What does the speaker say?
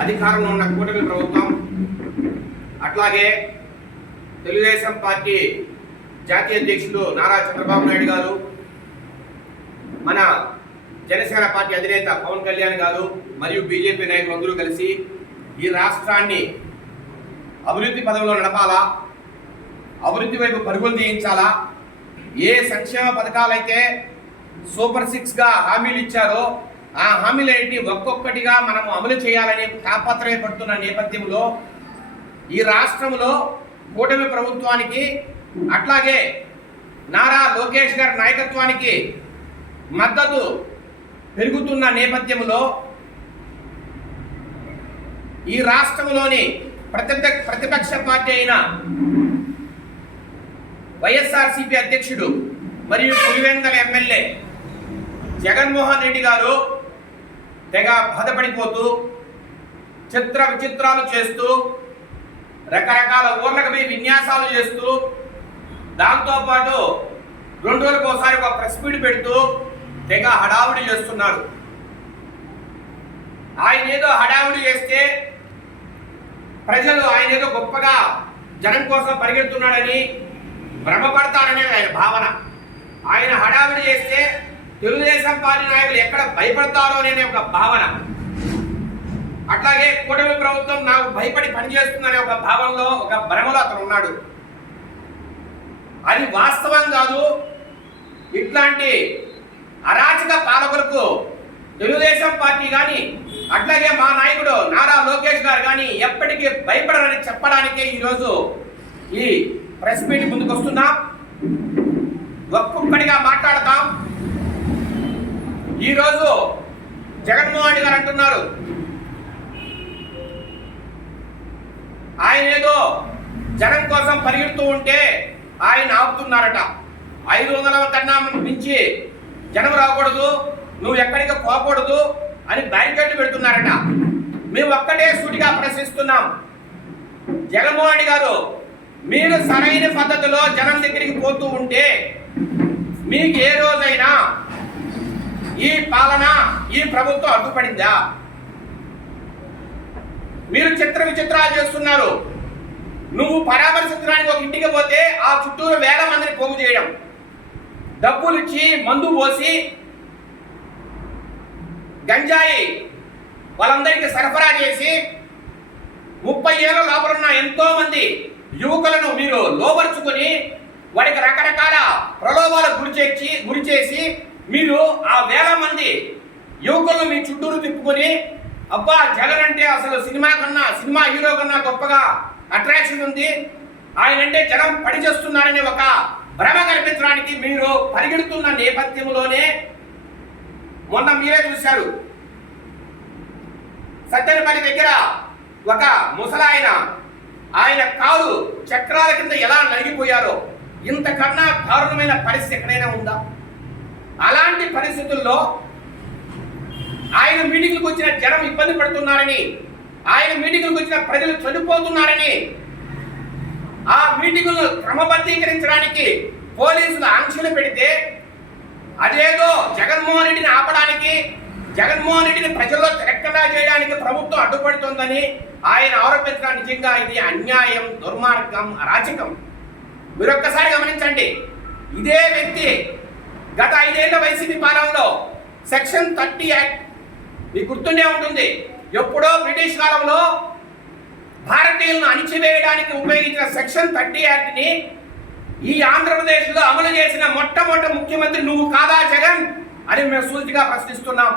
అధికారంలో ఉన్న కూటమి ప్రభుత్వం అట్లాగే తెలుగుదేశం పార్టీ జాతీయ అధ్యక్షులు నారా చంద్రబాబు నాయుడు గారు మన జనసేన పార్టీ అధినేత పవన్ కళ్యాణ్ గారు మరియు బీజేపీ నాయకులు అందరూ కలిసి ఈ రాష్ట్రాన్ని అభివృద్ధి పదంలో నడపాలా? అభివృద్ధి వైపు పరుగులు తీయించాలా? ఏ సంక్షేమ పథకాలైతే సూపర్ సిక్స్గా హామీలు ఇచ్చారో ఆ హామీలన్నింటినీ ఒక్కొక్కటిగా మనం అమలు చేయాలని తాపత్రయపడుతున్న నేపథ్యంలో ఈ రాష్ట్రంలో కూటమి ప్రభుత్వానికి అట్లాగే నారా లోకేష్ గారి నాయకత్వానికి మద్దతు పెరుగుతున్న నేపథ్యంలో ఈ రాష్ట్రంలోని ప్రతిప ప్రతిపక్ష పార్టీ అయిన వైఎస్ఆర్సీపీ అధ్యక్షుడు మరియు పులివెందల ఎమ్మెల్యే జగన్మోహన్ రెడ్డి గారు తెగ బాధపడిపోతూ చిత్ర విచిత్రాలు చేస్తూ రకరకాల ఊర్లకు పోయి విన్యాసాలు చేస్తూ దాంతోపాటు రెండు రోజులకు ఒకసారి ఒక ప్రెస్ మీట్ పెడుతూ తెగ హడావుడి చేస్తున్నారు ఆయన ఏదో హడావుడి చేస్తే ప్రజలు ఆయన ఏదో గొప్పగా జనం కోసం పరిగెడుతున్నాడని భ్రమపడతారనేది ఆయన భావన. ఆయన హడావిడి చేస్తే తెలుగుదేశం పార్టీ నాయకులు ఎక్కడ భయపడతారో అనే ఒక భావన. అట్లాగే కూటమి ప్రభుత్వం నాకు భయపడి పనిచేస్తుందనే ఒక భావనలో ఒక భ్రమలో అతను ఉన్నాడు. అది వాస్తవం కాదు. ఇట్లాంటి అరాచక పాలకులకు తెలుగుదేశం పార్టీ కానీ అట్లాగే మా నాయకుడు నారా లోకేష్ గారు కానీ ఎప్పటికీ భయపడరని చెప్పడానికే ఈరోజు ఈ ప్రెస్ మీట్ ముందుకు వస్తున్నాం ఒక్కొక్కడిగా మాట్లాడతాం. ఈరోజు జగన్మోహన్ రెడ్డి గారు అంటున్నారు. ఆయన ఏదో జనం కోసం పరిగెడుతూ ఉంటే ఆయన ఆపుతున్నారట. ఐదు వందల కన్నా మించి జనం రాకూడదు నువ్వు ఎక్కడికి పోకూడదు అని బ్యారికేడ్లు పెడుతున్నారట. మేము ఒక్కటే సూటిగా ప్రశ్నిస్తున్నాం. జగన్మోహన్ రెడ్డి గారు మీరు సరైన పద్ధతిలో జనం దగ్గరికి పోతూ ఉంటే మీకు ఏ రోజైనా ఈ పాలన ఈ ప్రభుత్వం అడ్డుపడిందా? మీరు చిత్ర విచిత్రాలు చేస్తున్నారు. నువ్వు పరామర్శించడానికి ఒక ఇంటికి పోతే ఆ చుట్టూరు వేల మందిని పోగు చేయడం. డబ్బులు ఇచ్చి మందు పోసి గంజాయి వాళ్ళందరికీ సరఫరా చేసి ముప్పై ఏళ్ళ లోపల ఉన్న ఎంతో మంది యువకులను మీరు లోపరుచుకొని వారికి రకరకాల ప్రలోభాలకు గురి చేసి గురి చేసి మీరు ఆ వేల మంది యువకులను మీ చుట్టూరు తిప్పుకొని అబ్బా జగన్ అంటే అసలు సినిమా కన్నా సినిమా హీరో కన్నా గొప్పగా అట్రాక్షన్ ఉంది. ఆయన అంటే జనం పడి చేస్తున్నారనే ఒక భ్రమ కల్పించడానికి మీరు పరిగెడుతున్న నేపథ్యంలోనే మొన్న మీరే చూశారు. సత్యనపల్లి దగ్గర ఒక ముసలాయన ఆయన కారు చక్రాల కింద ఎలా నలిగిపోయారో ఇంతకన్నా దారుణమైన పరిస్థితి ఎక్కడైనా ఉందా? అలాంటి పరిస్థితుల్లో ఆయన మీటింగ్లకు వచ్చిన జనం ఇబ్బంది పడుతున్నారని ఆయన మీటింగ్లకు వచ్చిన ప్రజలు చనిపోతున్నారని ఆ మీటింగులు క్రమబద్ధీకరించడానికి పోలీసులు ఆంక్షలు పెడితే అదేదో జగన్మోహన్ రెడ్డిని ఆపడానికి జగన్మోహన్ రెడ్డిని ప్రజల్లో తిరక్కడా చేయడానికి ప్రభుత్వం అడ్డుపడుతోందని ఆయన ఆరోపించడం నిజంగా ఇది అన్యాయం దుర్మార్గం అరాచకం. మీరు ఒక్కసారి గమనించండి. ఇదే వ్యక్తి గత ఐదేళ్ళ వైసీపీ పాలనలో సెక్షన్ థర్టీ యాక్ట్ మీకు గుర్తుండే ఉంటుంది. ఎప్పుడో బ్రిటిష్ కాలంలో భారతీయులను అణిచివేయడానికి ఉపయోగించిన సెక్షన్ థర్టీ యాక్ట్ని ఈ ఆంధ్రప్రదేశ్లో అమలు చేసిన మొట్టమొదటి ముఖ్యమంత్రి నువ్వు కాదా జగన్? అని మేము సూచిగా ప్రశ్నిస్తున్నాం.